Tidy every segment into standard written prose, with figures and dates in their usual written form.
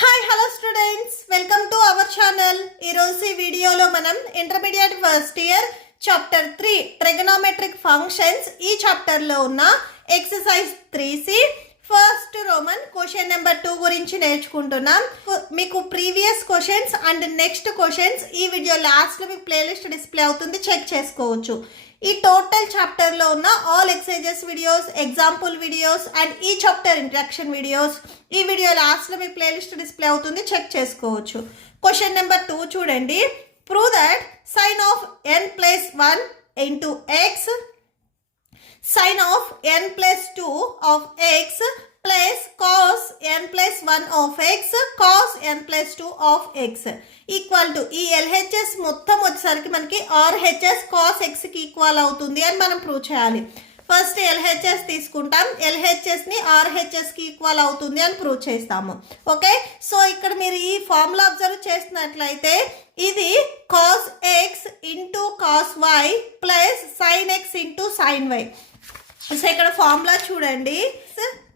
Hi hello students, welcome to our channel. ఈరోజు ఈ వీడియోలో మనం intermediate first year chapter 3 trigonometric functions ఈ చాప్టర్లో ఉన్న exercise 3C first Roman question number 2 గురించి నేర్చుకుంటున్నాం. మీకు previous questions and next questions ఈ వీడియో లాస్ట్లో మీకు ప్లేలిస్ట్ డిస్ప్లే అవుతుంది, చెక్ చేసుకోవచ్చు. ఈ టోటల్ చాప్టర్లో ఉన్న all exercises videos, example videos and ఈ చాప్టర్ ఇంట్రడక్షన్ వీడియోస్ ఈ వీడియో లాస్ట్లో మీ ప్లేలిస్ట్ డిస్ప్లే అవుతుంది, చెక్ చేసుకోవచ్చు. క్వశ్చన్ నెంబర్ 2 చూడండి. Prove that sine of n+1 into x sin of n+2 of x plus cos n+1 of x cos n+2 of x equal to ఈ LHS మొత్తం వచ్చేసరికి మనకి RHS cos xకి ఈక్వల్ అవుతుంది అని మనం ప్రూవ్ చేయాలి. ఫస్ట్ LHS తీసుకుంటాం, LHSని RHSకి ఈక్వల్ అవుతుంది అని ప్రూవ్ చేస్తాము. ఓకే, సో ఇక్కడ మీరు ఈ ఫార్ములా అబ్జర్వ్ చేసినట్లయితే ఇది cos x into cos y plus sin x into sin y. So ఇక్కడ ఫార్ములా చూడండి,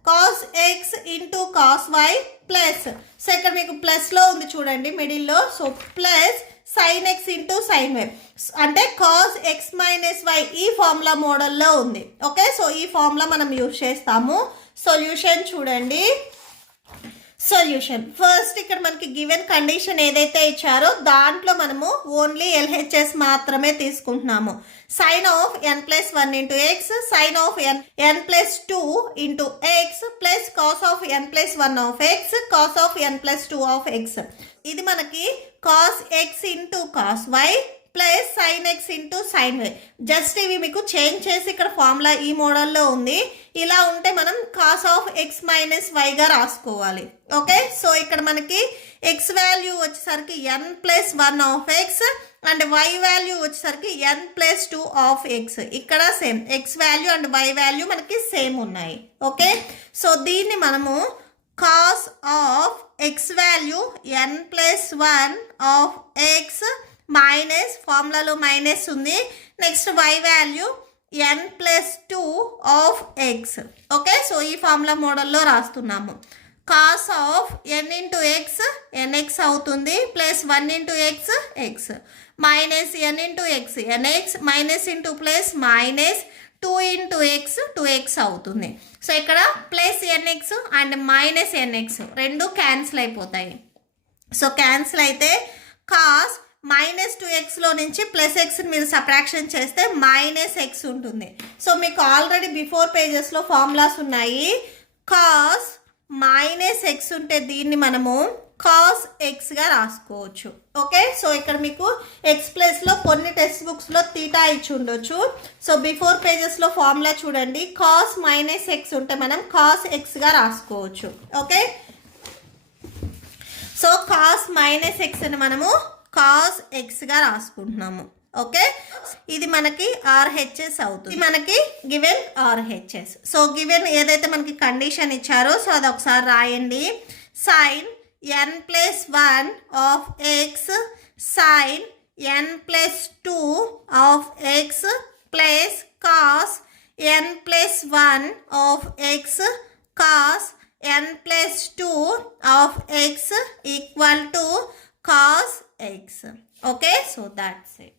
cos x into cos y plus, so ఇక్కడ మీకు ప్లస్లో ఉంది చూడండి మిడిల్లో, so plus sin x into sin y అంటే cos x మైనస్ y ఈ ఫార్ములా మోడల్లో ఉంది. ఓకే, సో ఈ ఫార్ములా మనం యూజ్ చేస్తాము. సొల్యూషన్ చూడండి. సొల్యూషన్ ఫస్ట్ ఇక్కడ మనకి గివెన్ కండిషన్ ఏదైతే ఇచ్చారో దాంట్లో మనము ఓన్లీ LHS మాత్రమే తీసుకుంటున్నాము. Sine of n+1 into x sine of n+2 into x plus cos of n+1 of x cos of n+2 of x. ఇది మనకి cos x into cos y plus sine x into sine y. Just ఇవి మీకు change చేసి ఇక్కడ formula ఈ మోడల్లో ఉంది. ఇలా ఉంటే మనం కాస్ ఆఫ్ ఎక్స్ మైనస్ వైగా రాసుకోవాలి. ఓకే, సో ఇక్కడ మనకి ఎక్స్ వాల్యూ వచ్చేసరికి n+1 of x and y value వచ్చేసరికి n+2 ఆఫ్ ఎక్స్. ఇక్కడ same x value and y value మనకి సేమ్ ఉన్నాయి. ఓకే, సో దీన్ని మనము cos of x value n+1 of x minus ఫార్ములాలో మైనస్ ఉంది, next y value n+2 of x. Okay, so ఈ formula మోడల్లో రాస్తున్నాము. Cos of n into x nx అవుతుంది plus 1 into X X minus n into x nx minus into plus minus 2 into X 2x అవుతుంది. So ఇక్కడ plus nx and minus nx రెండు cancel అయిపోతాయి. So cancel అయితే cos -2xలో నుంచి plus ఎక్స్ని మీరు subtraction చేస్తే -x ఉంటుంది. సో మీకు ఆల్రెడీ బిఫోర్ పేజెస్లో ఫార్ములాస్ ఉన్నాయి. కాస్ -x ఉంటే దీన్ని మనము కాస్ ఎక్స్గా రాసుకోవచ్చు. ఓకే, సో ఇక్కడ మీకు ఎక్స్ ప్లస్లో కొన్ని టెక్స్ట్ బుక్స్లో తీటా ఇచ్చి ఉండొచ్చు. సో బిఫోర్ పేజెస్లో ఫార్ములా చూడండి, కాస్ -x ఉంటే మనం కాస్ ఎక్స్గా రాసుకోవచ్చు. ఓకే, సో కాస్ -x అని మనము కాస్ ఎక్స్గా రాసుకుంటున్నాము. ఓకే, ఇది మనకి RHS అవుతుంది, మనకి గివెన్ RHS. సో గివెన్ ఏదైతే మనకి కండిషన్ ఇచ్చారో సో అది ఒకసారి రాయండి. Sine n+1 of x sine n+2 of x plus cos n+1 of x cos n+2 of x equal to cos x. Okay, so that's it.